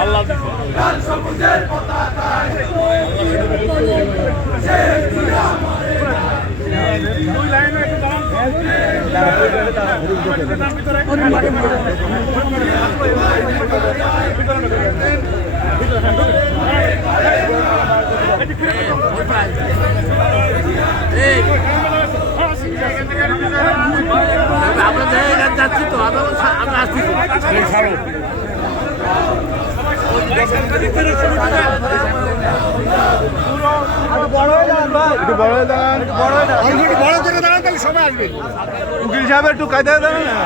আল্লাহ দিছে। দুই লাইনে একটু আমরা যাচ্ছি তো আমরা আসতেছি ছাড়ো একটু বড় হয়ে দাঁড়ান। একটু বড় করে দাঁড়ান। তাহলে সবাই আসবে। উকিল সাহেব একটু কায়দায় দাঁড়ান। না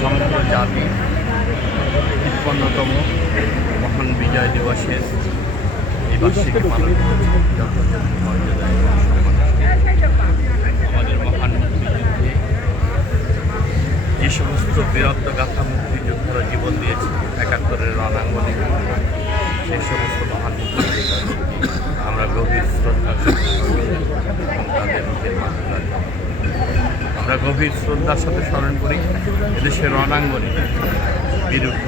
সমগ্র জাতি উৎপন্নতম মহান বিজয় দিবসের এই বার্ষিকী পালন মর্যাদায় আমাদের মহান মুক্তিযুদ্ধে যে সমস্ত বীরত্ব গাথা মুক্তিযোদ্ধারা জীবন দিয়েছে, একাত্তরের রণাঙ্গনে। সেই সমস্ত মহান আমরা গভীর শ্রদ্ধা এবং তাদের আমরা গভীর শ্রদ্ধার সাথে স্মরণ করি এদেশের রণাঙ্গনে বিরুদ্ধ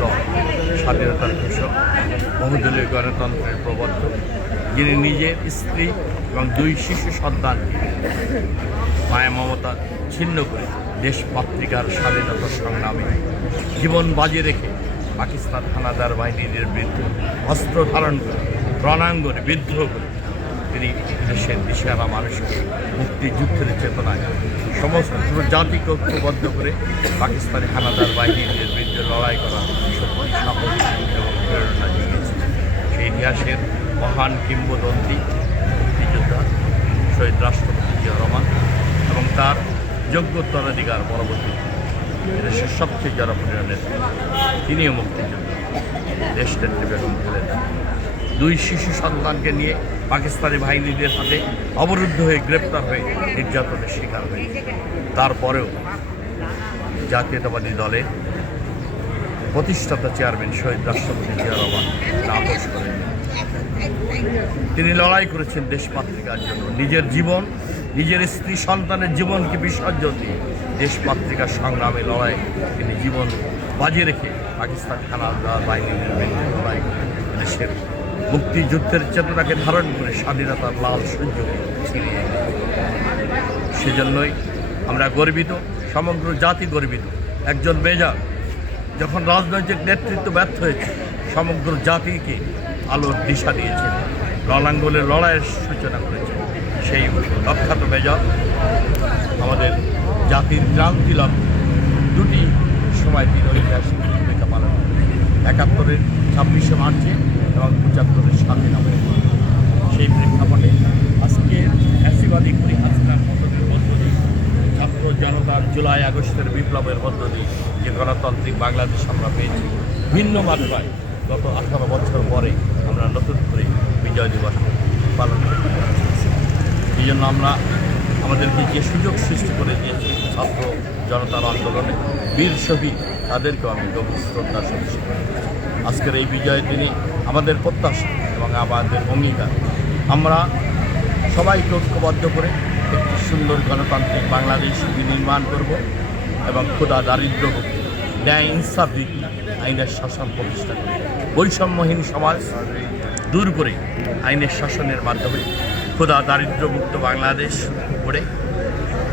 স্বাধীনতার ঘোষক বহুদলীয় গণতন্ত্রের প্রবর্তক, যিনি নিজের স্ত্রী এবং দুই শিশু সন্তান মায়া মমতা ছিন্ন করে দেশ মাতৃকার স্বাধীনতা সংগ্রামে জীবন বাজি রেখে পাকিস্তান হানাদার বাহিনীর বিরুদ্ধে অস্ত্র ধারণ করে, রণাঙ্গনে বিদ্রোহ করে তিনি দেশের দিশেহারা মানুষকে মুক্তিযুদ্ধের চেতনায় সমস্ত জাতিকে ঐক্যবদ্ধ করে পাকিস্তানি হানাদার বাহিনীর বিরুদ্ধে লড়াই করা শক্তি সাহস এবং প্রেরণা জুগিয়েছে সেই ইতিহাসের মহান কিংবদন্তি মুক্তিযোদ্ধা শহীদ রাষ্ট্রপতি জিয়া রহমান এবং তার যোগ্য উত্তরাধিকার পরবর্তী দেশের সবচেয়ে জনপ্রিয় নেতা তিনিও মুক্তিযোদ্ধা। দেশ নেত্রী বেগম খালেদা। দুই শিশু সন্তানকে নিয়ে পাকিস্তানি বাহিনীদের হাতে অবরুদ্ধ হয়ে গ্রেপ্তার হয়ে নির্যাতনের শিকার হয়ে। তারপরেও জাতীয়তাবাদী দলের প্রতিষ্ঠাতা চেয়ারম্যান শহীদ রাষ্ট্রপতি জিয়া রহমান করেন। তিনি লড়াই করেছেন দেশমাতৃকার জন্য। নিজের জীবন নিজের স্ত্রী সন্তানের জীবনকে বিসর্জন দিয়ে দেশমাতৃকার সংগ্রামে লড়াই তিনি জীবন বাজি রেখে পাকিস্তান হানাদার বাহিনীর লড়াই দেশের মুক্তিযুদ্ধের চেতনাকে ধারণ করে স্বাধীনতার লাল সূর্য ছিনিয়ে সেজন্যই আমরা গর্বিত, সমগ্র জাতি গর্বিত। একজন মেজর যখন রাজনৈতিক নেতৃত্ব ব্যর্থ হয়েছে, সমগ্র জাতিকে আলোর দিশা দিয়েছেন। রণাঙ্গলের লড়াইয়ের সূচনা করেছেন। সেই প্রখ্যাত মেজর, আমাদের জাতির ক্রান্তি লগ্নে দুটি সময় তিনি ঐতিহাসিক ভূমিকা পালন একাত্তরের ছাব্বিশে মার্চে এবং পঁচাত্তরের সাতই নভেম্বর। সেই প্রেক্ষাপটে আজকে অ্যাসিবাদী কুড়ি হাসিনার পতনের মধ্য দিয়ে ছাত্র জনতার জুলাই আগস্টের বিপ্লবের মধ্য দিয়ে যে গণতান্ত্রিক বাংলাদেশ আমরা পেয়েছি, ভিন্ন মাত্রায় গত আঠারো বছর পরে আমরা নতুন করে বিজয় দিবস পালন করতে এই জন্য আমরা আমাদেরকে যে সুযোগ সৃষ্টি করে দিয়েছি ছাত্র জনতার আন্দোলনে বীর শহীদ, তাদেরকেও আমি গভীর সাথে স্মরণ আজকের এই বিজয়ের দিনে আমাদের প্রত্যাশা এবং আমাদের অঙ্গীকার আমরা সবাইকে ঐক্যবদ্ধ করে একটি সুন্দর গণতান্ত্রিক বাংলাদেশ বিনির্মাণ করব এবং ক্ষুদা দারিদ্র ন্যায় ইনসাফ নীতি আইনের শাসন প্রতিষ্ঠা করব। বৈষম্যহীন সমাজ দূর করে আইনের শাসনের মাধ্যমে ক্ষুদা দারিদ্র্যমুক্ত বাংলাদেশ করে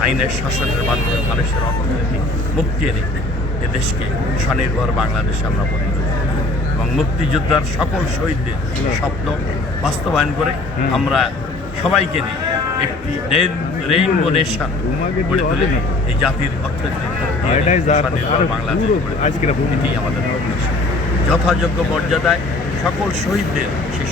আইনের শাসনের মাধ্যমে মানুষের অর্থনৈতিক মুক্তি এনে এ দেশকে স্বনির্ভর বাংলাদেশে আমরা পরিণত। এবং মুক্তিযোদ্ধার সকল শহীদদের স্বপ্ন বাস্তবায়ন করে আমরা সবাইকে নিয়ে একটি রেইনবো নেশন গড়ে তুলে এই জাতির অর্থনীতি স্বনির্ভর বাংলাদেশ এটি আমাদের যথাযোগ্য মর্যাদায় সকল শহীদদের সে